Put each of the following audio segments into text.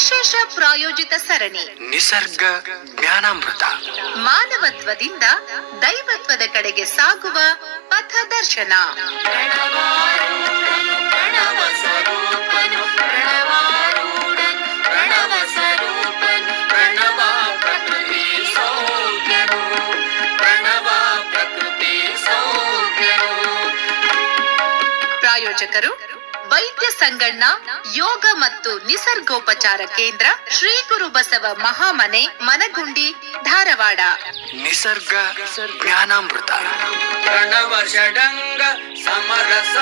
ವಿಶೇಷ ಪ್ರಾಯೋಜಿತ ಸರಣಿ. ನಿಸರ್ಗ ಜ್ಞಾನಾಮೃತ. ಮಾನವತ್ವದಿಂದ ದೈವತ್ವದ ಕಡೆಗೆ ಸಾಗುವ ಪಥದರ್ಶನ ಪ್ರಾಯೋಜಕರು ವೈದ್ಯ ಸಂಗಣ್ಣ ಯೋಗ ಮತ್ತು ನಿಸರ್ಗೋಪಚಾರ ಕೇಂದ್ರ ಶ್ರೀ ಗುರು ಬಸವ ಮಹಾಮನೆ ಮನಗುಂಡಿ ಧಾರವಾಡ. ನಿಸರ್ಗ ಜ್ಞಾನಾಮೃತ. ಪ್ರಣವ ಷಡಂಗ ಸಮರಸ.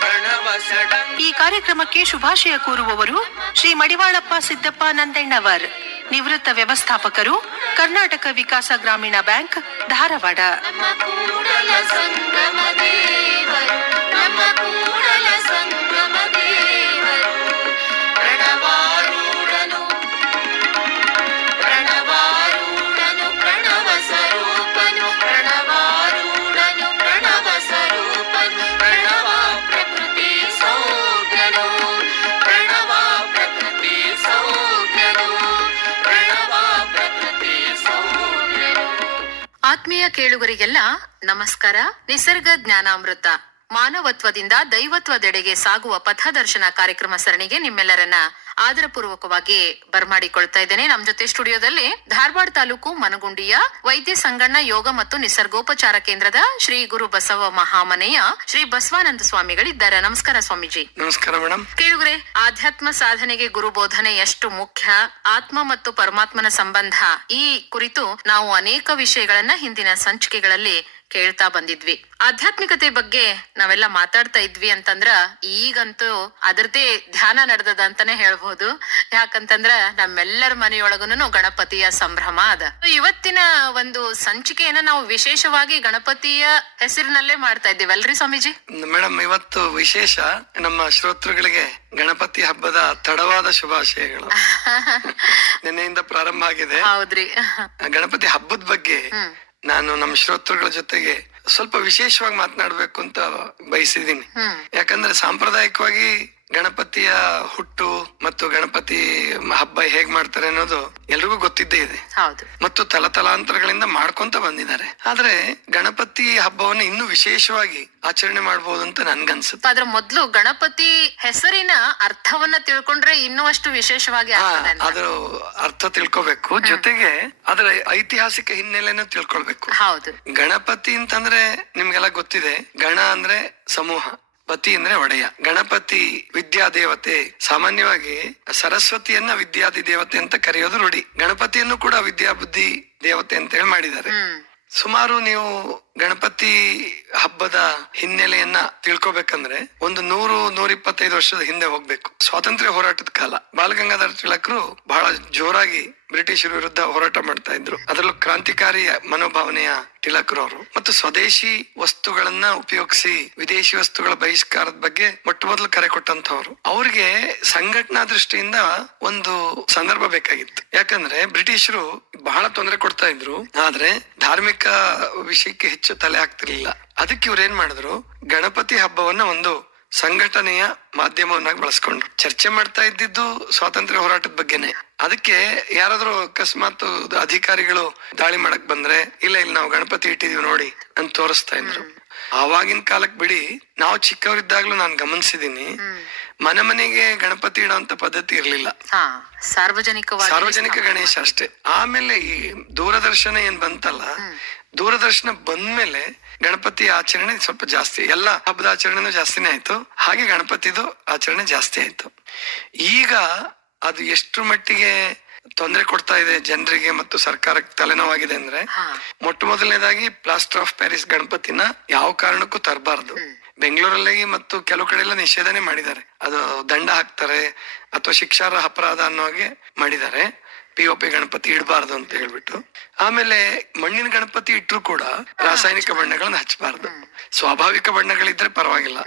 ಪ್ರಣವ ಷಡಂಗ. ಈ ಕಾರ್ಯಕ್ರಮಕ್ಕೆ ಶುಭಾಶಯ ಕೋರುವವರು ಶ್ರೀ ಮಡಿವಾಳಪ್ಪ ಸಿದ್ದಪ್ಪ ನಂದಣ್ಣವರ್ ನಿವೃತ್ತ ವ್ಯವಸ್ಥಾಪಕರು ಕರ್ನಾಟಕ ವಿಕಾಸ ಗ್ರಾಮೀಣ ಬ್ಯಾಂಕ್ ಧಾರವಾಡ. ನಮ್ಮ ಕೂಡಲ ಸಂಗಮ ದೇವರು ನಮ್ಮ ಕೂಡಲ ಕೇಳುಗರಿಗೆಲ್ಲ ನಮಸ್ಕಾರ. ನಿಸರ್ಗ ಜ್ಞಾನಾಮೃತ. ಮಾನವತ್ವದಿಂದ ದೈವತ್ವದೆಡೆಗೆ ಸಾಗುವ ಪಥದರ್ಶನ ಕಾರ್ಯಕ್ರಮ ಸರಣಿಗೆ ನಿಮ್ಮೆಲ್ಲರನ್ನ ಆದರಪೂರ್ವಕವಾಗಿ ಬರಮಾಡಿಕೊಳ್ತಾ ಇದ್ದೇನೆ. ನಮ್ ಜೊತೆ ಸ್ಟುಡಿಯೋದಲ್ಲಿ ಧಾರವಾಡ ತಾಲೂಕು ಮನಗುಂಡಿಯ ವೈದ್ಯ ಸಂಗಣ್ಣ ಯೋಗ ಮತ್ತು ನಿಸರ್ಗೋಪಚಾರ ಕೇಂದ್ರದ ಶ್ರೀ ಗುರು ಬಸವ ಮಹಾಮನೆಯ ಶ್ರೀ ಬಸವಾನಂದ ಸ್ವಾಮಿಗಳಿದ್ದಾರೆ. ನಮಸ್ಕಾರ ಸ್ವಾಮೀಜಿ. ನಮಸ್ಕಾರ ಮೇಡಮ್ ಕೇಳುಗ್ರೆ ಆಧ್ಯಾತ್ಮ ಸಾಧನೆಗೆ ಗುರು ಬೋಧನೆ ಎಷ್ಟು ಮುಖ್ಯ? ಆತ್ಮ ಮತ್ತು ಪರಮಾತ್ಮನ ಸಂಬಂಧ ಈ ಕುರಿತು ನಾವು ಅನೇಕ ವಿಷಯಗಳನ್ನ ಹಿಂದಿನ ಸಂಚಿಕೆಗಳಲ್ಲಿ ಕೇಳ್ತಾ ಬಂದಿದ್ವಿ. ಆಧ್ಯಾತ್ಮಿಕತೆ ಬಗ್ಗೆ ನಾವೆಲ್ಲ ಮಾತಾಡ್ತಾ ಇದ್ವಿ ಅಂತಂದ್ರ ಈಗಂತೂ ಅದರದೇ ಧ್ಯಾನ ನಡೆದದ ಅಂತಾನೆ ಹೇಳ್ಬಹುದು ಯಾಕಂತಂದ್ರ ನಮ್ಮೆಲ್ಲರ ಮನೆಯೊಳಗನು ಗಣಪತಿಯ ಸಂಭ್ರಮ ಅದ. ಇವತ್ತಿನ ಒಂದು ಸಂಚಿಕೆಯನ್ನ ನಾವು ವಿಶೇಷವಾಗಿ ಗಣಪತಿಯ ಹೆಸರಿನಲ್ಲೇ ಮಾಡ್ತಾ ಇದ್ದೀವಿ. ಅಲ್ರಿ ಸ್ವಾಮೀಜಿ? ಮೇಡಮ್ ಇವತ್ತು ವಿಶೇಷ ನಮ್ಮ ಶ್ರೋತೃಗಳಿಗೆ ಗಣಪತಿ ಹಬ್ಬದ ತಡವಾದ ಶುಭಾಶಯಗಳು. ನಿನ್ನೆಯಿಂದ ಪ್ರಾರಂಭ ಆಗಿದೆ. ಹೌದ್ರಿ. ಗಣಪತಿ ಹಬ್ಬದ ಬಗ್ಗೆ ನಾನು ನಮ್ಮ ಶ್ರೋತೃಗಳ ಜೊತೆಗೆ ಸ್ವಲ್ಪ ವಿಶೇಷವಾಗಿ ಮಾತನಾಡ್ಬೇಕು ಅಂತ ಬಯಸಿದ್ದೀನಿ. ಯಾಕಂದ್ರೆ ಸಾಂಪ್ರದಾಯಿಕವಾಗಿ ಗಣಪತಿಯ ಹುಟ್ಟು ಮತ್ತು ಗಣಪತಿ ಹಬ್ಬ ಹೇಗ್ ಮಾಡ್ತಾರೆ ಅನ್ನೋದು ಎಲ್ರಿಗೂ ಗೊತ್ತಿದ್ದೇ ಇದೆ. ಹೌದು. ಮತ್ತು ತಲತಲಾಂತರಗಳಿಂದ ಮಾಡ್ಕೊಂತ ಬಂದಿದ್ದಾರೆ. ಆದ್ರೆ ಗಣಪತಿ ಹಬ್ಬವನ್ನು ಇನ್ನೂ ವಿಶೇಷವಾಗಿ ಆಚರಣೆ ಮಾಡಬಹುದು ಅಂತ ನನ್ಗನ್ಸುತ್ತೆ. ಅದ್ರ ಮೊದ್ಲು ಗಣಪತಿ ಹೆಸರಿನ ಅರ್ಥವನ್ನ ತಿಳ್ಕೊಂಡ್ರೆ ಇನ್ನೂ ಅಷ್ಟು ವಿಶೇಷವಾಗಿ ಹಾ ಆಗ್ತದೆ ಅಂತ. ಅದ್ರ ಅರ್ಥ ತಿಳ್ಕೊಬೇಕು. ಜೊತೆಗೆ ಅದರ ಐತಿಹಾಸಿಕ ಹಿನ್ನೆಲೆನ ತಿಳ್ಕೊಳ್ಬೇಕು. ಹೌದು. ಗಣಪತಿ ಅಂತಂದ್ರೆ ನಿಮ್ಗೆಲ್ಲ ಗೊತ್ತಿದೆ. ಗಣ ಅಂದ್ರೆ ಸಮೂಹ. ಪತಿ ಅಂದ್ರೆ ಒಡೆಯ. ಗಣಪತಿ ವಿದ್ಯಾ ದೇವತೆ ಸಾಮಾನ್ಯವಾಗಿ ಸರಸ್ವತಿಯನ್ನ ವಿದ್ಯಾದಿ ದೇವತೆ ಅಂತ ಕರೆಯೋದು ರೂಢಿ. ಗಣಪತಿಯನ್ನು ಕೂಡ ವಿದ್ಯಾ ಬುದ್ಧಿ ದೇವತೆ ಅಂತ ಹೇಳಿ ಮಾಡಿದ್ದಾರೆ. ಸುಮಾರು ನೀವು ಗಣಪತಿ ಹಬ್ಬದ ಹಿನ್ನೆಲೆಯನ್ನ ತಿಳ್ಕೊಬೇಕಂದ್ರೆ ಒಂದು ನೂರು ನೂರ ಇಪ್ಪತ್ತೈದು ವರ್ಷದ ಹಿಂದೆ ಹೋಗ್ಬೇಕು. ಸ್ವಾತಂತ್ರ್ಯ ಹೋರಾಟದ ಕಾಲ. ಬಾಲಗಂಗಾಧರ ತಿಲಕರು ಬಹಳ ಜೋರಾಗಿ ಬ್ರಿಟಿಷರ ವಿರುದ್ಧ ಹೋರಾಟ ಮಾಡ್ತಾ ಇದ್ರು. ಅದರಲ್ಲೂ ಕ್ರಾಂತಿಕಾರಿ ಮನೋಭಾವನೆಯ ತಿಲಕರು ಅವರು. ಮತ್ತು ಸ್ವದೇಶಿ ವಸ್ತುಗಳನ್ನ ಉಪಯೋಗಿಸಿ ವಿದೇಶಿ ವಸ್ತುಗಳ ಬಹಿಷ್ಕಾರದ ಬಗ್ಗೆ ಮೊಟ್ಟ ಮೊದಲು ಕರೆ ಕೊಟ್ಟಂತವ್ರು ಅವ್ರಿಗೆ ಸಂಘಟನಾ ದೃಷ್ಟಿಯಿಂದ ಒಂದು ಸಂದರ್ಭ ಬೇಕಾಗಿತ್ತು. ಯಾಕಂದ್ರೆ ಬ್ರಿಟಿಷರು ಬಹಳ ತೊಂದರೆ ಕೊಡ್ತಾ ಇದ್ರು. ಆದ್ರೆ ಧಾರ್ಮಿಕ ವಿಷಯಕ್ಕೆ ಹೆಚ್ಚು ತಲೆ ಆಗ್ತಿರ್ಲಿಲ್ಲ. ಅದಕ್ಕೆ ಇವ್ರು ಏನ್ ಮಾಡಿದ್ರು? ಗಣಪತಿ ಹಬ್ಬವನ್ನ ಒಂದು ಸಂಘಟನೆಯ ಮಾಧ್ಯಮವನ್ನಾಗಿ ಬಳಸ್ಕೊಂಡ್ರು. ಚರ್ಚೆ ಮಾಡ್ತಾ ಇದ್ದಿದ್ದು ಸ್ವಾತಂತ್ರ್ಯ ಹೋರಾಟದ ಬಗ್ಗೆನೆ. ಅದಕ್ಕೆ ಯಾರಾದ್ರೂ ಅಕಸ್ಮಾತ್ ಅಧಿಕಾರಿಗಳು ದಾಳಿ ಮಾಡಕ್ ಬಂದ್ರೆ ಇಲ್ಲ ಇಲ್ಲಿ ನಾವು ಗಣಪತಿ ಇಟ್ಟಿದೀವಿ ನೋಡಿ ಅಂತ ತೋರಿಸ್ತಾ ಇದ್ರು. ಆವಾಗಿನ ಕಾಲಕ್ ಬಿಡಿ ನಾವು ಚಿಕ್ಕವರಿದ್ದಾಗ್ಲೂ ನಾನು ಗಮನಿಸಿದೀನಿ. ಮನೆ ಮನೆಗೆ ಗಣಪತಿ ಇಡೋಂತ ಪದ್ಧತಿ ಇರ್ಲಿಲ್ಲ. ಸಾರ್ವಜನಿಕ ಸಾರ್ವಜನಿಕ ಗಣೇಶ ಅಷ್ಟೇ. ಆಮೇಲೆ ಈ ದೂರದರ್ಶನ ಏನ್ ಬಂತಲ್ಲ ದೂರದರ್ಶನ ಬಂದ್ಮೇಲೆ ಗಣಪತಿ ಆಚರಣೆ ಸ್ವಲ್ಪ ಜಾಸ್ತಿ ಎಲ್ಲ ಹಬ್ಬದ ಆಚರಣೆನೂ ಜಾಸ್ತಿನೇ ಆಯ್ತು. ಹಾಗೆ ಗಣಪತಿದು ಆಚರಣೆ ಜಾಸ್ತಿ ಆಯ್ತು. ಈಗ ಅದು ಎಷ್ಟು ಮಟ್ಟಿಗೆ ತೊಂದರೆ ಕೊಡ್ತಾ ಇದೆ ಜನರಿಗೆ ಮತ್ತು ಸರ್ಕಾರಕ್ಕೆ ತಲೆನೋವಾಗಿದೆ ಅಂದ್ರೆ ಮೊಟ್ಟ ಮೊದಲನೇದಾಗಿ ಪ್ಲಾಸ್ಟರ್ ಆಫ್ ಪ್ಯಾರಿಸ್ ಗಣಪತಿನ ಯಾವ ಕಾರಣಕ್ಕೂ ತರಬಾರದು. ಬೆಂಗಳೂರಲ್ಲಿ ಮತ್ತು ಕೆಲವು ಕಡೆ ಎಲ್ಲ ನಿಷೇಧನೆ ಮಾಡಿದ್ದಾರೆ. ಅದು ದಂಡ ಹಾಕ್ತಾರೆ ಅಥವಾ ಶಿಕ್ಷಾರ್ಹ ಅಪರಾಧ ಅನ್ನೋ ಹಾಗೆ ಮಾಡಿದ್ದಾರೆ. ಪಿ ಗಣಪತಿ ಇಡಬಾರ್ದು ಅಂತ ಹೇಳ್ಬಿಟ್ಟು. ಆಮೇಲೆ ಮಣ್ಣಿನ ಗಣಪತಿ ಇಟ್ರು ಕೂಡ ರಾಸಾಯನಿಕ ಬಣ್ಣಗಳನ್ನ ಹಚ್ಚಬಾರ್ದು ಸ್ವಾಭಾವಿಕ ಬಣ್ಣಗಳಿದ್ರೆ ಪರವಾಗಿಲ್ಲ.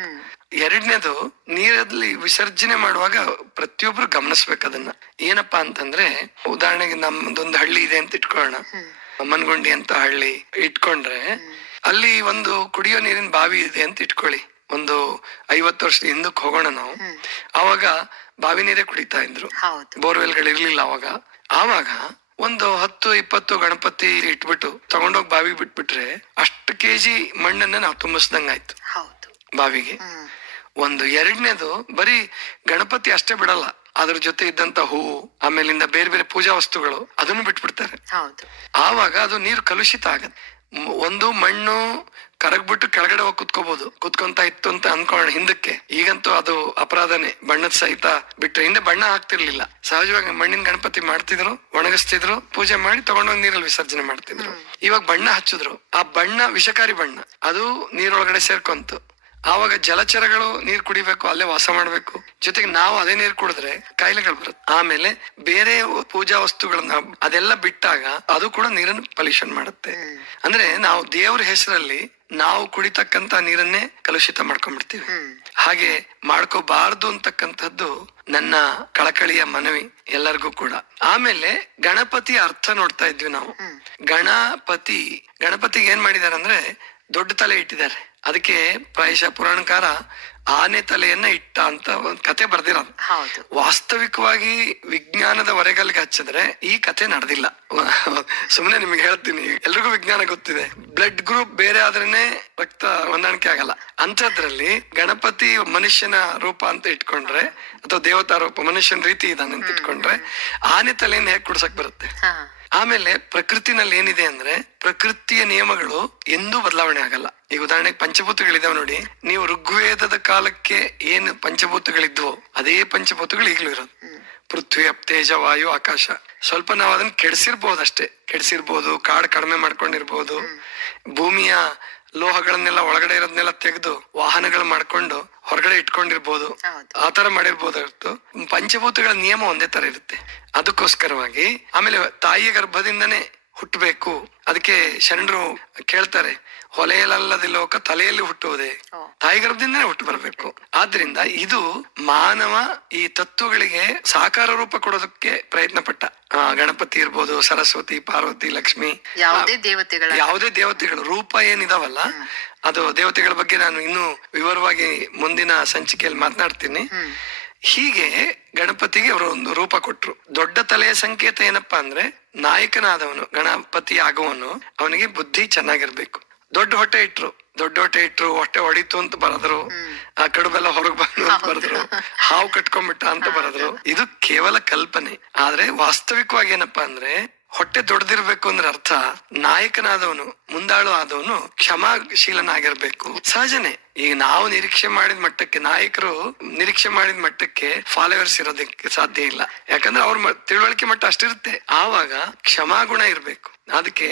ಎರಡನೇದು ನೀರಲ್ಲಿ ವಿಸರ್ಜನೆ ಮಾಡುವಾಗ ಪ್ರತಿಯೊಬ್ರು ಗಮನಿಸ್ಬೇಕು ಅದನ್ನ. ಏನಪ್ಪಾ ಅಂತಂದ್ರೆ ಉದಾಹರಣೆಗೆ ನಮ್ದೊಂದು ಹಳ್ಳಿ ಇದೆ ಅಂತ ಇಟ್ಕೊಳ್ಳೋಣ. ಮನ್ಗುಂಡಿ ಅಂತ ಹಳ್ಳಿ ಇಟ್ಕೊಂಡ್ರೆ ಅಲ್ಲಿ ಒಂದು ಕುಡಿಯೋ ನೀರಿನ ಬಾವಿ ಇದೆ ಅಂತ ಇಟ್ಕೊಳ್ಳಿ. ಒಂದು ಐವತ್ತು ವರ್ಷದ ಹಿಂದಕ್ಕೆ ಹೋಗೋಣ ನಾವು. ಅವಾಗ ಬಾವಿ ನೀರೇ ಕುಡಿತಾ ಇದ್ರು. ಹೌದು. ಬೋರ್ವೆಲ್ಗಳು ಇರ್ಲಿಲ್ಲ ಅವಾಗ ಆವಾಗ ಒಂದು ಹತ್ತು ಇಪ್ಪತ್ತು ಗಣಪತಿ ಇಟ್ಬಿಟ್ಟು ತಗೊಂಡೋಗಿ ಬಾವಿ ಬಿಟ್ಬಿಟ್ರೆ ಅಷ್ಟು ಕೆಜಿ ಮಣ್ಣನ್ನ ನಾವು ತುಂಬಿಸ್ದಂಗ ಆಯ್ತು. ಹೌದು. ಬಾವಿಗೆ. ಒಂದು ಎರಡನೇದು ಬರೀ ಗಣಪತಿ ಅಷ್ಟೇ ಬಿಡಲ್ಲ. ಅದ್ರ ಜೊತೆ ಇದ್ದಂತ ಹೂವು ಆಮೇಲಿಂದ ಬೇರೆ ಬೇರೆ ಪೂಜಾ ವಸ್ತುಗಳು ಅದನ್ನು ಬಿಟ್ಬಿಡ್ತಾರೆ. ಆವಾಗ ಅದು ನೀರು ಕಲುಷಿತ ಆಗತ್ತೆ. ಒಂದು ಮಣ್ಣು ಕರಗ್ಬಿಟ್ಟು ಕೆಳಗಡೆ ಹೋಗಿ ಕುತ್ಕೋಬಹುದು ಕುತ್ಕೊಂತ ಇತ್ತು ಅಂತ ಅನ್ಕೊಳ್ಳೋಣ ಹಿಂದಕ್ಕೆ. ಈಗಂತೂ ಅದು ಅಪರಾಧನೆ. ಬಣ್ಣದ ಸಹಿತ ಬಿಟ್ರೆ ಹಿಂದೆ ಬಣ್ಣ ಹಾಕ್ತಿರ್ಲಿಲ್ಲ. ಸಹಜವಾಗಿ ಮಣ್ಣಿನ ಗಣಪತಿ ಮಾಡ್ತಿದ್ರು ಒಣಗಿಸ್ತಿದ್ರು ಪೂಜೆ ಮಾಡಿ ತಗೊಂಡೋಗಿ ನೀರಲ್ಲಿ ವಿಸರ್ಜನೆ ಮಾಡ್ತಿದ್ರು. ಇವಾಗ ಬಣ್ಣ ಹಚ್ಚಿದ್ರು. ಆ ಬಣ್ಣ ವಿಷಕಾರಿ ಬಣ್ಣ. ಅದು ನೀರೊಳಗಡೆ ಸೇರ್ಕೊಂತು. ಆವಾಗ ಜಲಚರಗಳು ನೀರ್ ಕುಡಿಬೇಕು, ಅಲ್ಲೇ ವಾಸ ಮಾಡ್ಬೇಕು. ಜೊತೆಗೆ ನಾವು ಅದೇ ನೀರ್ ಕುಡಿದ್ರೆ ಕಾಯಿಲೆಗಳು ಬರುತ್ತೆ. ಆಮೇಲೆ ಬೇರೆ ಪೂಜಾ ವಸ್ತುಗಳನ್ನ ಅದೆಲ್ಲ ಬಿಟ್ಟಾಗ ಅದು ಕೂಡ ನೀರನ್ನು ಪಲ್ಯೂಷನ್ ಮಾಡುತ್ತೆ. ಅಂದ್ರೆ ನಾವು ದೇವ್ರ ಹೆಸರಲ್ಲಿ ನಾವು ಕುಡಿತಕ್ಕಂತ ನೀರನ್ನೇ ಕಲುಷಿತ ಮಾಡ್ಕೊಂಡ್ಬಿಡ್ತೀವಿ. ಹಾಗೆ ಮಾಡ್ಕೋಬಾರ್ದು ಅಂತಕ್ಕಂಥದ್ದು ನನ್ನ ಕಳಕಳಿಯ ಮನವಿ ಎಲ್ಲರಿಗೂ ಕೂಡ. ಆಮೇಲೆ ಗಣಪತಿ ಅರ್ಥ ನೋಡ್ತಾ ಇದ್ವಿ ನಾವು. ಗಣಪತಿ, ಗಣಪತಿಗೆ ಏನ್ ಮಾಡಿದಾರೆ ಅಂದ್ರೆ ದೊಡ್ಡ ತಲೆ ಇಟ್ಟಿದ್ದಾರೆ. ಅದಕ್ಕೆ ಪ್ರಾಯಶಃ ಪುರಾಣಕಾರ ಆನೆ ತಲೆಯನ್ನ ಇಟ್ಟ ಅಂತ ಒಂದು ಕತೆ ಬರ್ದಿರೋದು. ಹೌದು. ವಾಸ್ತವಿಕವಾಗಿ ವಿಜ್ಞಾನದ ಹೊರೆಗಲ್ಗೆ ಹಚ್ಚಿದ್ರೆ ಈ ಕತೆ ನಡೆದಿಲ್ಲ. ಸುಮ್ಮನೆ ನಿಮ್ಗೆ ಹೇಳ್ತೀನಿ ಎಲ್ರಿಗೂ ವಿಜ್ಞಾನ ಗೊತ್ತಿದೆ. ಬ್ಲಡ್ ಗ್ರೂಪ್ ಬೇರೆ ಆದ್ರೇನೆ ರಕ್ತ ಹೊಂದಾಣಿಕೆ ಆಗಲ್ಲ. ಅಂತದ್ರಲ್ಲಿ ಗಣಪತಿ ಮನುಷ್ಯನ ರೂಪ ಅಂತ ಇಟ್ಕೊಂಡ್ರೆ ಅಥವಾ ದೇವತಾ ರೂಪ ಮನುಷ್ಯನ ರೀತಿ ಇದಾನೆ ಅಂತ ಇಟ್ಕೊಂಡ್ರೆ ಆನೆ ತಲೆಯನ್ನು ಹೇಗ್ ಕುಡ್ಸಕ್ ಬರುತ್ತೆ? ಆಮೇಲೆ ಪ್ರಕೃತಿನಲ್ಲಿ ಏನಿದೆ ಅಂದ್ರೆ ಪ್ರಕೃತಿಯ ನಿಯಮಗಳು ಎಂದೂ ಬದಲಾವಣೆ ಆಗಲ್ಲ. ಈಗ ಉದಾಹರಣೆಗೆ ಪಂಚಭೂತಗಳಿದಾವೆ ನೋಡಿ. ನೀವು ಋಗ್ವೇದದ ಕಾಲಕ್ಕೆ ಏನು ಪಂಚಭೂತಗಳಿದ್ವೋ ಅದೇ ಪಂಚಭೂತಗಳು ಈಗಲೂ ಇರೋದು. ಪೃಥ್ವಿ ಅಪ್ತೇಜ ವಾಯು ಆಕಾಶ. ಸ್ವಲ್ಪ ನಾವು ಅದನ್ನ ಕೆಡಿಸಿರ್ಬೋದು ಅಷ್ಟೇ. ಕೆಡಿಸಿರ್ಬೋದು ಕಾಡು ಕಡಿಮೆ ಮಾಡ್ಕೊಂಡಿರ್ಬೋದು. ಭೂಮಿಯ ಲೋಹಗಳನ್ನೆಲ್ಲ ಒಳಗಡೆ ಇರೋದನ್ನೆಲ್ಲ ತೆಗೆದು ವಾಹನಗಳು ಮಾಡ್ಕೊಂಡು ಹೊರಗಡೆ ಇಟ್ಕೊಂಡಿರ್ಬೋದು. ಆತರ ಆ ತರ ಮಾಡಿರ್ಬೋದು ಹೊರ್ತು ಪಂಚಭೂತಗಳ ನಿಯಮ ಒಂದೇ ತರ ಇರುತ್ತೆ. ಅದಕ್ಕೋಸ್ಕರವಾಗಿ ಆಮೇಲೆ ತಾಯಿಯ ಗರ್ಭದಿಂದನೇ ಹುಟ್ಟಬೇಕು. ಅದಕ್ಕೆ ಶರಣರು ಕೇಳ್ತಾರೆ ಹೊಲೆಯಲ್ಲದೆ ಲೋಕ ತಲೆಯಲ್ಲಿ ಹುಟ್ಟುವುದೇ? ತಾಯಿ ಗರ್ಭದಿಂದನೇ ಹುಟ್ಟು ಬರಬೇಕು. ಆದ್ರಿಂದ ಇದು ಮಾನವ ಈ ತತ್ವಗಳಿಗೆ ಸಾಕಾರ ರೂಪ ಕೊಡೋದಕ್ಕೆ ಪ್ರಯತ್ನ ಪಟ್ಟ ಗಣಪತಿ ಇರ್ಬೋದು ಸರಸ್ವತಿ ಪಾರ್ವತಿ ಲಕ್ಷ್ಮಿ ಯಾವುದೇ ದೇವತೆಗಳು ಯಾವುದೇ ದೇವತೆಗಳು ರೂಪ ಏನಿದಾವಲ್ಲ ಅದು ದೇವತೆಗಳ ಬಗ್ಗೆ ನಾನು ಇನ್ನೂ ವಿವರವಾಗಿ ಮುಂದಿನ ಸಂಚಿಕೆಯಲ್ಲಿ ಮಾತನಾಡ್ತೀನಿ. ಹೀಗೆ ಗಣಪತಿಗೆ ಅವರು ಒಂದು ರೂಪ ಕೊಟ್ರು. ದೊಡ್ಡ ತಲೆಯ ಸಂಕೇತ ಏನಪ್ಪಾ ಅಂದ್ರೆ ನಾಯಕನಾದವನು ಗಣಪತಿ ಆಗುವನು ಅವನಿಗೆ ಬುದ್ಧಿ ಚೆನ್ನಾಗಿರ್ಬೇಕು. ದೊಡ್ಡ ಹೊಟ್ಟೆ ಇಟ್ರು. ದೊಡ್ಡ ಹೊಟ್ಟೆ ಇಟ್ರು ಹೊಟ್ಟೆ ಹೊಡಿತು ಅಂತ ಬರದ್ರು. ಆ ಕಡುಬೆಲ್ಲ ಹೊರಗ್ ಬಂದು ಅಂತ ಬರೆದ್ರು. ಹಾವು ಕಟ್ಕೊಂಡ್ಬಿಟ್ಟ ಅಂತ ಬರದ್ರು. ಇದು ಕೇವಲ ಕಲ್ಪನೆ. ಆದ್ರೆ ವಾಸ್ತವಿಕವಾಗಿ ಏನಪ್ಪಾ ಅಂದ್ರೆ ಹೊಟ್ಟೆ ದೊಡ್ಡದಿರ್ಬೇಕು ಅಂದ್ರೆ ಅರ್ಥ ನಾಯಕನಾದವನು, ಮುಂದಾಳು ಆದವನು ಕ್ಷಮಾಶೀಲನಾಗಿರ್ಬೇಕು. ಸಹಜನೆ, ಈಗ ನಾವು ನಿರೀಕ್ಷೆ ಮಾಡಿದ ಮಟ್ಟಕ್ಕೆ, ನಾಯಕರು ನಿರೀಕ್ಷೆ ಮಾಡಿದ ಮಟ್ಟಕ್ಕೆ ಫಾಲೋವರ್ಸ್ ಇರೋದಕ್ಕೆ ಸಾಧ್ಯ ಇಲ್ಲ. ಯಾಕಂದ್ರೆ ಅವ್ರ ತಿಳುವಳಿಕೆ ಮಟ್ಟ ಅಷ್ಟಿರುತ್ತೆ. ಆವಾಗ ಕ್ಷಮಾಗುಣ ಇರ್ಬೇಕು. ಅದಕ್ಕೆ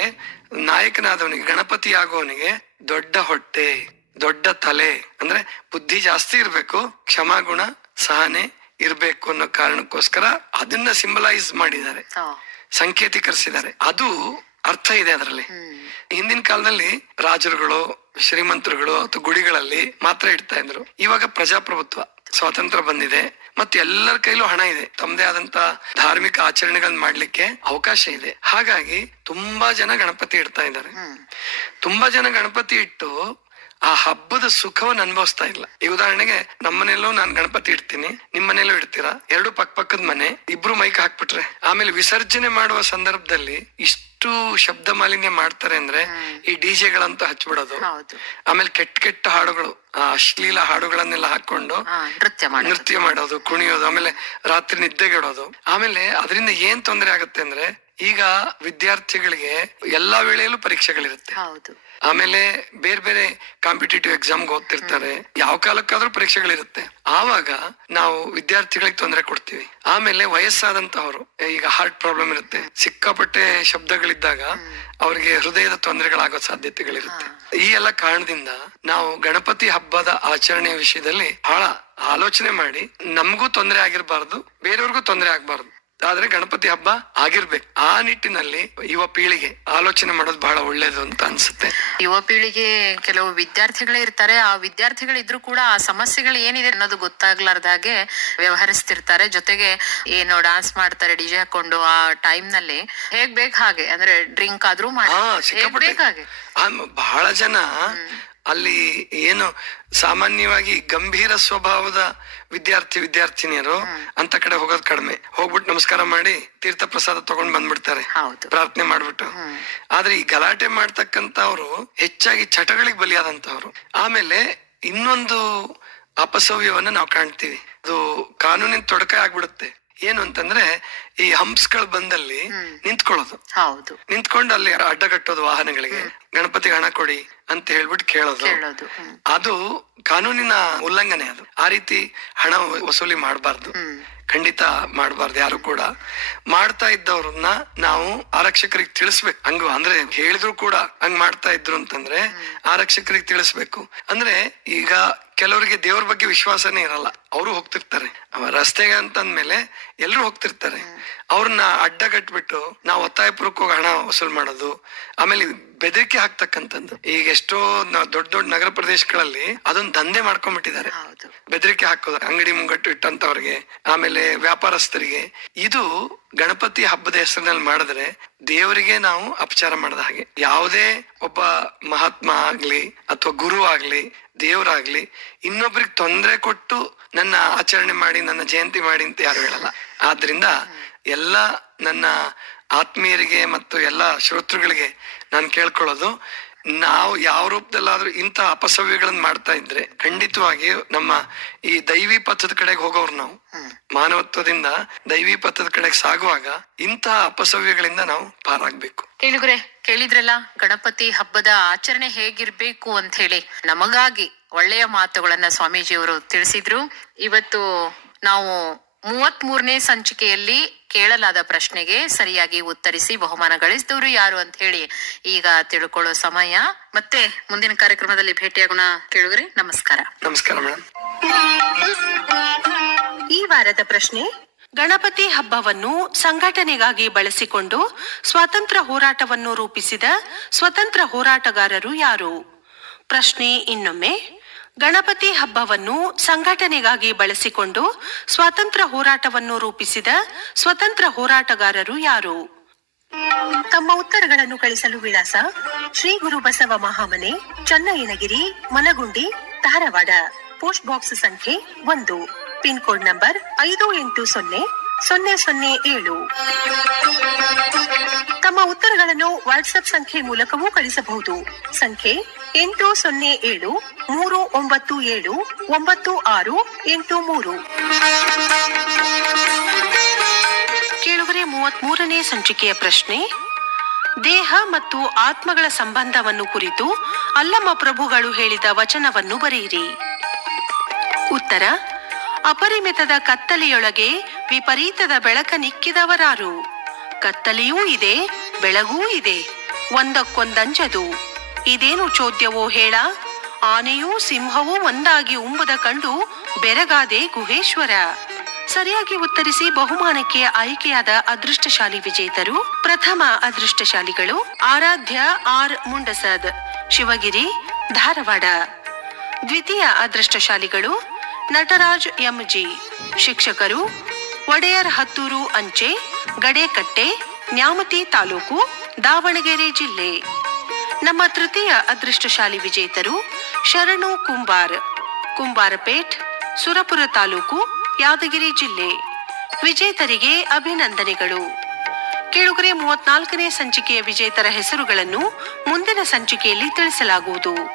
ನಾಯಕನಾದವನಿಗೆ, ಗಣಪತಿ ಆಗೋವನಿಗೆ ದೊಡ್ಡ ಹೊಟ್ಟೆ, ದೊಡ್ಡ ತಲೆ, ಅಂದ್ರೆ ಬುದ್ಧಿ ಜಾಸ್ತಿ ಇರ್ಬೇಕು ಕ್ಷಮಾಗುಣ ಸಹನೆ ಇರ್ಬೇಕು ಅನ್ನೋ ಕಾರಣಕ್ಕೋಸ್ಕರ ಅದನ್ನ ಸಿಂಬಲೈಸ್ ಮಾಡಿದ್ದಾರೆ. ಸಂಕೇತೀಕರಿಸಿದ್ದಾರೆ. ಅದು ಅರ್ಥ ಇದೆ ಅದರಲ್ಲಿ. ಹಿಂದಿನ ಕಾಲದಲ್ಲಿ ರಾಜರುಗಳು ಶ್ರೀಮಂತರುಗಳು ಅಥವಾ ಗುಡಿಗಳಲ್ಲಿ ಮಾತ್ರ ಇಡ್ತಾ ಇದ್ರು. ಇವಾಗ ಪ್ರಜಾಪ್ರಭುತ್ವ ಸ್ವಾತಂತ್ರ್ಯ ಬಂದಿದೆ ಮತ್ತೆ ಎಲ್ಲರ ಕೈಲೂ ಹಣ ಇದೆ. ತಮ್ಮದೇ ಆದಂತ ಧಾರ್ಮಿಕ ಆಚರಣೆಗಳನ್ನ ಮಾಡ್ಲಿಕ್ಕೆ ಅವಕಾಶ ಇದೆ. ಹಾಗಾಗಿ ತುಂಬಾ ಜನ ಗಣಪತಿ ಇಡ್ತಾ ಇದ್ದಾರೆ. ತುಂಬಾ ಜನ ಗಣಪತಿ ಇಟ್ಟು ಆ ಹಬ್ಬದ ಸುಖವನ್ನ ಅನುಭವಿಸ್ತಾ ಇಲ್ಲ. ಈ ಉದಾಹರಣೆಗೆ ನಮ್ಮನೆಯಲ್ಲೂ ನಾನು ಗಣಪತಿ ಇಡ್ತೀನಿ. ನಿಮ್ ಮನೆಯಲ್ಲೂ ಇಡ್ತೀರಾ? ಎರಡು ಪಕ್ಕ ಪಕ್ಕದ ಮನೆ ಇಬ್ರು ಮೈಕ್ ಹಾಕ್ಬಿಟ್ರೆ. ಆಮೇಲೆ ವಿಸರ್ಜನೆ ಮಾಡುವ ಸಂದರ್ಭದಲ್ಲಿ ಇಷ್ಟು ಶಬ್ದ ಮಾಲಿನ್ಯ ಮಾಡ್ತಾರೆ ಅಂದ್ರೆ ಈ ಡಿಜೆಗಳಂತ ಹಚ್ಬಿಡೋದು. ಆಮೇಲೆ ಕೆಟ್ಟ ಕೆಟ್ಟ ಹಾಡುಗಳು ಆ ಅಶ್ಲೀಲ ಹಾಡುಗಳನ್ನೆಲ್ಲ ಹಾಕೊಂಡು ನೃತ್ಯ ಮಾಡೋದು ಕುಣಿಯೋದು ಆಮೇಲೆ ರಾತ್ರಿ ನಿದ್ದೆಗೆಡೋದು. ಆಮೇಲೆ ಅದರಿಂದ ಏನ್ ತೊಂದರೆ ಆಗುತ್ತೆ ಅಂದ್ರೆ ಈಗ ವಿದ್ಯಾರ್ಥಿಗಳಿಗೆ ಎಲ್ಲಾ ವೇಳೆಯಲ್ಲೂ ಪರೀಕ್ಷೆಗಳಿರುತ್ತೆ. ಹೌದು. ಆಮೇಲೆ ಬೇರೆ ಬೇರೆ ಕಾಂಪಿಟೇಟಿವ್ ಎಕ್ಸಾಮ್ಗೆ ಓದ್ತಿರ್ತಾರೆ ಯಾವ ಕಾಲಕ್ಕಾದ್ರೂ ಪರೀಕ್ಷೆಗಳಿರುತ್ತೆ. ಆವಾಗ ನಾವು ವಿದ್ಯಾರ್ಥಿಗಳಿಗೆ ತೊಂದರೆ ಕೊಡ್ತೀವಿ. ಆಮೇಲೆ ವಯಸ್ಸಾದಂತವರು ಈಗ ಹಾರ್ಟ್ ಪ್ರಾಬ್ಲಮ್ ಇರುತ್ತೆ ಸಿಕ್ಕಾಪಟ್ಟೆ ಶಬ್ದಗಳಿದ್ದಾಗ ಅವ್ರಿಗೆ ಹೃದಯದ ತೊಂದರೆಗಳಾಗೋ ಸಾಧ್ಯತೆಗಳಿರುತ್ತೆ. ಈ ಎಲ್ಲ ಕಾರಣದಿಂದ ನಾವು ಗಣಪತಿ ಹಬ್ಬದ ಆಚರಣೆಯ ವಿಷಯದಲ್ಲಿ ಬಹಳ ಆಲೋಚನೆ ಮಾಡಿ ನಮಗೂ ತೊಂದರೆ ಆಗಿರಬಾರ್ದು ಬೇರೆಯವ್ರಿಗೂ ತೊಂದರೆ ಆಗ್ಬಾರ್ದು. ಆದ್ರೆ ಗಣಪತಿ ಹಬ್ಬ ಆಗಿರ್ಬೇಕು. ಆ ನಿಟ್ಟಿನಲ್ಲಿ ಯುವ ಪೀಳಿಗೆ ಆಲೋಚನೆ ಮಾಡೋದು ಬಹಳ ಒಳ್ಳೇದು ಅಂತ ಅನ್ಸುತ್ತೆ. ಯುವ ಪೀಳಿಗೆ ಕೆಲವು ವಿದ್ಯಾರ್ಥಿಗಳೇ ಇರ್ತಾರೆ. ಆ ವಿದ್ಯಾರ್ಥಿಗಳಿದ್ರು ಕೂಡ ಆ ಸಮಸ್ಯೆಗಳು ಏನಿದೆ ಅನ್ನೋದು ಗೊತ್ತಾಗ್ಲಾರ್ದಾಗೆ ವ್ಯವಹರಿಸ್ತಿರ್ತಾರೆ. ಜೊತೆಗೆ ಏನೋ ಡಾನ್ಸ್ ಮಾಡ್ತಾರೆ ಡಿಜೆ ಹಾಕೊಂಡು ಆ ಟೈಮ್ನಲ್ಲಿ ಹೇಗ್ ಬೇಕ್ ಹಾಗೆ? ಅಂದ್ರೆ ಡ್ರಿಂಕ್ ಆದ್ರೂ ಮಾಡಿ. ಬಹಳ ಜನ ಅಲ್ಲಿ ಏನು ಸಾಮಾನ್ಯವಾಗಿ ಗಂಭೀರ ಸ್ವಭಾವದ ವಿದ್ಯಾರ್ಥಿ ವಿದ್ಯಾರ್ಥಿನಿಯರು ಅಂತ ಕಡೆ ಹೋಗೋದ್ ಕಡಿಮೆ. ಹೋಗ್ಬಿಟ್ಟು ನಮಸ್ಕಾರ ಮಾಡಿ ತೀರ್ಥ ಪ್ರಸಾದ ತಗೊಂಡ್ ಬಂದ್ಬಿಡ್ತಾರೆ. ಪ್ರಾರ್ಥನೆ ಮಾಡ್ಬಿಟ್ಟು. ಆದ್ರೆ ಈ ಗಲಾಟೆ ಮಾಡ್ತಕ್ಕಂಥವ್ರು ಹೆಚ್ಚಾಗಿ ಚಟಗಳಿಗೆ ಬಲಿಯಾದಂತವ್ರು ಆಮೇಲೆ ಇನ್ನೊಂದು ಅಪಸವ್ಯವನ್ನ ನಾವು ಕಾಣ್ತೀವಿ. ಅದು ಕಾನೂನಿನ ತೊಡಕ ಆಗ್ಬಿಡುತ್ತೆ. ಏನು ಅಂತಂದ್ರೆ ಈ ಹಂಪ್ಸ್ಗಳು ಬಂದಲ್ಲಿ ನಿಂತ್ಕೊಳ್ಳೋದು. ಹೌದು. ನಿಂತ್ಕೊಂಡು ಅಲ್ಲಿ ಅಡ್ಡಗಟ್ಟೋದು ವಾಹನಗಳಿಗೆ ಗಣಪತಿ ಹಣ ಕೊಡಿ ಅಂತ ಹೇಳ್ಬಿಟ್ಟು ಕೇಳೋದು. ಹ್ಮ್. ಅದು ಕಾನೂನಿನ ಉಲ್ಲಂಘನೆ ಅದು. ಆ ರೀತಿ ಹಣ ವಸೂಲಿ ಮಾಡಬಾರ್ದು. ಖಂಡಿತ ಮಾಡಬಾರ್ದು ಯಾರು ಕೂಡ. ಮಾಡ್ತಾ ಇದ್ದವ್ರನ್ನ ನಾವು ಆರಕ್ಷಕರಿಗೆ ತಿಳಿಸ್ಬೇಕು. ಹಂಗ ಅಂದ್ರೆ ಹೇಳಿದ್ರು ಕೂಡ ಹಂಗ್ ಮಾಡ್ತಾ ಇದ್ರು ಅಂತಂದ್ರೆ ಆರಕ್ಷಕರಿಗೆ ತಿಳಿಸ್ಬೇಕು. ಅಂದ್ರೆ ಈಗ ಕೆಲವರಿಗೆ ದೇವ್ರ ಬಗ್ಗೆ ವಿಶ್ವಾಸನೇ ಇರಲ್ಲ. ಅವರು ಹೋಗ್ತಿರ್ತಾರೆ. ಅವ ರಸ್ತೆಗೆ ಅಂತಂದ್ಮೇಲೆ ಎಲ್ಲರೂ ಹೋಗ್ತಿರ್ತಾರೆ. ಅವ್ರನ್ನ ಅಡ್ಡಗಟ್ಬಿಟ್ಟು ನಾವು ಒತ್ತಾಯಪೂರ್ವಕವಾಗಿ ಹಣ ವಸೂಲ್ ಮಾಡೋದು ಆಮೇಲೆ ಬೆದರಿಕೆ ಹಾಕ್ತಕ್ಕಂಥದ್ದು. ಈಗ ಎಷ್ಟೋ ದೊಡ್ಡ ದೊಡ್ಡ ನಗರ ಪ್ರದೇಶಗಳಲ್ಲಿ ಅದೊಂದು ದಂಧೆ ಮಾಡ್ಕೊಂಡ್ಬಿಟ್ಟಿದ್ದಾರೆ. ಬೆದರಿಕೆ ಹಾಕೋದು ಅಂಗಡಿ ಮುಂಗಟ್ಟು ಇಟ್ಟಂತವ್ರಿಗೆ ಆಮೇಲೆ ವ್ಯಾಪಾರಸ್ಥರಿಗೆ. ಇದು ಗಣಪತಿ ಹಬ್ಬದ ಹೆಸರಿನಲ್ಲಿ ಮಾಡಿದ್ರೆ ದೇವರಿಗೆ ನಾವು ಅಪಚಾರ ಮಾಡದ ಹಾಗೆ. ಯಾವುದೇ ಒಬ್ಬ ಮಹಾತ್ಮ ಆಗ್ಲಿ ಅಥವಾ ಗುರು ಆಗ್ಲಿ ದೇವರಾಗ್ಲಿ ಇನ್ನೊಬ್ರಿಗೆ ತೊಂದರೆ ಕೊಟ್ಟು ನನ್ನ ಆಚರಣೆ ಮಾಡಿ ನನ್ನ ಜಯಂತಿ ಮಾಡಿ ಅಂತ ಯಾರು ಹೇಳಲ್ಲ. ಆದ್ರಿಂದ ಎಲ್ಲ ನನ್ನ ಆತ್ಮೀಯರಿಗೆ ಮತ್ತು ಎಲ್ಲ ಶ್ರೋತೃಗಳಿಗೆ ನಾನು ಕೇಳ್ಕೊಳ್ಳೋದು ನಾವು ಯಾವ ರೂಪದಲ್ಲಾದ್ರೂ ಇಂಥ ಅಪಸವ್ಯಗಳನ್ನು ಮಾಡ್ತಾ ಇದ್ರೆ ಖಂಡಿತವಾಗಿ ನಮ್ಮ ಈ ದೈವಿ ಪಥದ ಕಡೆಗೆ ಹೋಗೋರು ನಾವು. ಮಾನವತ್ವದಿಂದ ದೈವಿ ಪಥದ ಕಡೆಗೆ ಸಾಗುವಾಗ ಇಂತಹ ಅಪಸವ್ಯಗಳಿಂದ ನಾವು ಪಾರಾಗ್ಬೇಕು. ಕೇಳಿದ್ರೆ ಕೇಳಿದ್ರಲ್ಲ ಗಣಪತಿ ಹಬ್ಬದ ಆಚರಣೆ ಹೇಗಿರ್ಬೇಕು ಅಂತ ಹೇಳಿ ನಮಗಾಗಿ ಒಳ್ಳೆಯ ಮಾತುಗಳನ್ನ ಸ್ವಾಮೀಜಿಯವರು ತಿಳಿಸಿದ್ರು. ಇವತ್ತು ನಾವು ಮೂವತ್ ಮೂರನೇ ಸಂಚಿಕೆಯಲ್ಲಿ ಕೇಳಲಾದ ಪ್ರಶ್ನೆಗೆ ಸರಿಯಾಗಿ ಉತ್ತರಿಸಿ ಬಹುಮಾನ ಗಳಿಸಿದವರು ಯಾರು ಅಂತ ಹೇಳಿ ಈಗ ತಿಳ್ಕೊಳ್ಳೋ ಸಮಯ. ಮತ್ತೆ ಮುಂದಿನ ಕಾರ್ಯಕ್ರಮದಲ್ಲಿ ಭೇಟಿಯಾಗೋಣ ಕೇಳುಗ್ರಿ ನಮಸ್ಕಾರ. ನಮಸ್ಕಾರ ಮೇಡಮ್ ಈ ವಾರದ ಪ್ರಶ್ನೆ ಗಣಪತಿ ಹಬ್ಬವನ್ನು ಸಂಘಟನೆಗಾಗಿ ಬಳಸಿಕೊಂಡು ಸ್ವಾತಂತ್ರ್ಯ ಹೋರಾಟವನ್ನು ರೂಪಿಸಿದ ಸ್ವತಂತ್ರ ಹೋರಾಟಗಾರರು ಯಾರು? ಪ್ರಶ್ನೆ ಇನ್ನೊಮ್ಮೆ ಗಣಪತಿ ಹಬ್ಬವನ್ನು ಸಂಘಟನೆಗಾಗಿ ಬಳಸಿಕೊಂಡು ಸ್ವಾತಂತ್ರ್ಯ ಹೋರಾಟವನ್ನು ರೂಪಿಸಿದ ಸ್ವತಂತ್ರ ಹೋರಾಟಗಾರರು ಯಾರು? ತಮ್ಮ ಉತ್ತರಗಳನ್ನು ಕಳಿಸಲು ವಿಳಾಸ ಶ್ರೀ ಗುರು ಬಸವ ಮಹಾಮನೆ, ಚನ್ನಯ್ಯನಗಿರಿ, ಮನಗುಂಡಿ, ಧಾರವಾಡ. ಪೋಸ್ಟ್ ಬಾಕ್ಸ್ ಸಂಖ್ಯೆ ಒಂದು. ಪಿನ್ ಕೋಡ್ ನಂಬರ್ ಐದು ಎಂಟು ಸೊನ್ನೆ ಸೊನ್ನೆ ಸೊನ್ನೆ ಏಳು. ತಮ್ಮ ಉತ್ತರಗಳನ್ನು ವಾಟ್ಸ್ಆಪ್ ಸಂಖ್ಯೆ ಮೂಲಕವೂ ಕಳಿಸಬಹುದು. ಸಂಖ್ಯೆ ಎಂಟು ಸೊನ್ನೆ ಏಳು, ಮೂರು ಒಂಬತ್ತು ಏಳು, ಒಂಬತ್ತು ಆರು ಎಂಟು ಮೂರು. ಕೇಳುಗರೆ ಮೂವತ್ತ್ ಮೂರನೇ ಸಂಚಿಕೆಯ ಪ್ರಶ್ನೆ. ದೇಹ ಮತ್ತು ಆತ್ಮಗಳ ಸಂಬಂಧವನ್ನು ಕುರಿತು ಅಲ್ಲಮ್ಮ ಪ್ರಭುಗಳು ಹೇಳಿದ ವಚನವನ್ನು ಬರೆಯಿರಿ. ಉತ್ತರ, ಅಪರಿಮಿತದ ಕತ್ತಲೆಯೊಳಗೆ ವಿಪರೀತದ ಬೆಳಕ ನಿಕ್ಕಿದವರಾರು. ಕತ್ತಲೆಯೂ ಇದೆ, ಬೆಳಗೂ ಇದೆ, ಒಂದಕ್ಕೊಂದಂಜದು. ಇದೇನು ಚೋದ್ಯವೋ ಹೇಳ? ಆನೆಯೂ ಸಿಂಹವೂ ಒಂದಾಗಿ ಉಂಬುದ ಕಂಡು ಬೆರಗಾದೆ ಗುಹೇಶ್ವರ. ಸರಿಯಾಗಿ ಉತ್ತರಿಸಿ ಬಹುಮಾನಕ್ಕೆ ಆಯ್ಕೆಯಾದ ಅದೃಷ್ಟಶಾಲಿ ವಿಜೇತರು, ಪ್ರಥಮ ಅದೃಷ್ಟಶಾಲಿಗಳು, ಆರಾಧ್ಯ ಆರ್ ಮುಂಡಸದ್, ಶಿವಗಿರಿ, ಧಾರವಾಡ. ದ್ವಿತೀಯ ಅದೃಷ್ಟಶಾಲಿಗಳು, ನಟರಾಜ್ ಎಂಜಿ, ಶಿಕ್ಷಕರು ಒಡೆಯರ್ ಹತ್ತೂರು ಅಂಚೆ, ಗಡೇಕಟ್ಟೆ, ನ್ಯಾಮತಿ ತಾಲೂಕು, ದಾವಣಗೆರೆ ಜಿಲ್ಲೆ. ನಮ್ಮ ತೃತೀಯ ಅದೃಷ್ಟಶಾಲಿ ವಿಜೇತರು ಶರಣು ಕುಂಬಾರ್, ಕುಂಬಾರಪೇಟ್, ಸುರಪುರ ತಾಲೂಕು, ಯಾದಗಿರಿ ಜಿಲ್ಲೆ. ವಿಜೇತರಿಗೆ ಅಭಿನಂದನೆಗಳು. ಕೇಳುಗರೆ ಮೂವತ್ನಾಲ್ಕನೇ ಸಂಚಿಕೆಯ ವಿಜೇತರ ಹೆಸರುಗಳನ್ನು ಮುಂದಿನ ಸಂಚಿಕೆಯಲ್ಲಿ ತಿಳಿಸಲಾಗುವುದು.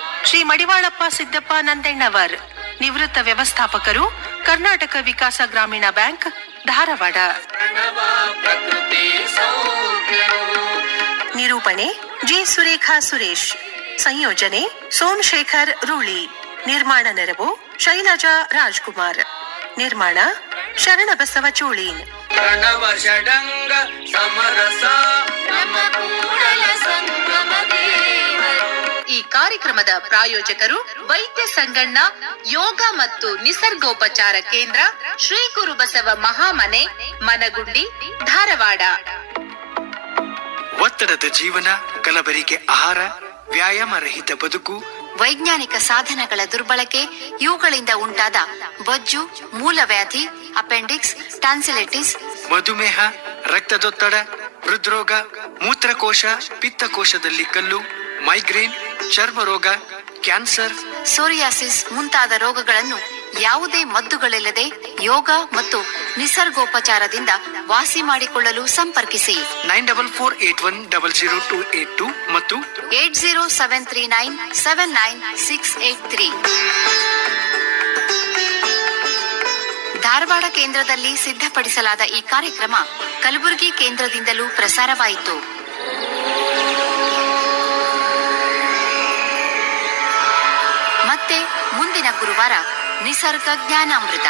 ಶ್ರೀ ಮಡಿವಾಳಪ್ಪ ಸಿದ್ದಪ್ಪ ನಂದಣ್ಣವರ್, ನಿವೃತ್ತ ವ್ಯವಸ್ಥಾಪಕರು, ಕರ್ನಾಟಕ ವಿಕಾಸ ಗ್ರಾಮೀಣ ಬ್ಯಾಂಕ್, ಧಾರವಾಡ. ನಿರೂಪಣೆ ಜಿ ಸುರೇಖಾ ಸುರೇಶ್, ಸಂಯೋಜನೆ ಸೋಮಶೇಖರ್ ರೂಳಿ, ನಿರ್ಮಾಣ ನೆರವು ಶೈಲಜಾ ರಾಜ್ಕುಮಾರ್, ನಿರ್ಮಾಣ ಶರಣಬಸವ ಚೋಳೀನ್. ಪ್ರಣವ ಷಡಂಗ ಸಮರಸ ದೇವರು ಈ ಕಾರ್ಯಕ್ರಮದ ಪ್ರಾಯೋಜಕರು ವೈದ್ಯ ಸಂಗಣ್ಣ ಯೋಗ ಮತ್ತು ನಿಸರ್ಗೋಪಚಾರ ಕೇಂದ್ರ ಶ್ರೀ ಗುರುಬಸವ ಮಹಾಮನೆ ಮನಗುಂಡಿ ಧಾರವಾಡ. ಒತ್ತಡದ ಜೀವನ ಕಲಬರಿಕೆ ಆಹಾರ ವ್ಯಾಯಾಮ ರಹಿತ ಬದುಕು. ವೈಜ್ಞಾನಿಕ ಸಾಧನಗಳ ದುರ್ಬಳಕೆ ಇವುಗಳಿಂದ ಉಂಟಾದ ಬೊಜ್ಜು ಮೂಲವ್ಯಾಧಿ ಅಪೆಂಡಿಕ್ಸ್ ಟಾನ್ಸಿಲೆಟಿಸ್. ಮಧುಮೇಹ ರಕ್ತದೊತ್ತಡ ಹೃದ್ರೋಗ ಮೂತ್ರಕೋಶ ಪಿತ್ತಕೋಶದಲ್ಲಿ ಕಲ್ಲು ಮೈಗ್ರೇನ್ ಚರ್ಮ ರೋಗ ಕ್ಯಾನ್ಸರ್ ಸೋರಿಯಾಸಿಸ್ ಮುಂತಾದ ರೋಗಗಳನ್ನು ಯಾವುದೇ ಮದ್ದುಗಳಿಲ್ಲದೆ ಯೋಗ ಮತ್ತು ನಿಸರ್ಗೋಪಚಾರದಿಂದ ವಾಸಿ ಮಾಡಿಕೊಳ್ಳಲು ಸಂಪರ್ಕಿಸಿ. Nine double four eight one double zero two eight two ಮತ್ತು eight zero seven three nine seven nine six eight three. Dharwad ಕೇಂದ್ರದಲ್ಲಿ ಸಿದ್ಧಪಡಿಸಲಾದ ಈ ಕಾರ್ಯಕ್ರಮ ಕಲಬುರಗಿ ಕೇಂದ್ರದಿಂದಲೂ ಪ್ರಸಾರವಾಯಿತು. ಮತ್ತೆ ಮುಂದಿನ ಗುರುವಾರ ನಿಸರ್ಗ ಜ್ಞಾನಾಮೃತ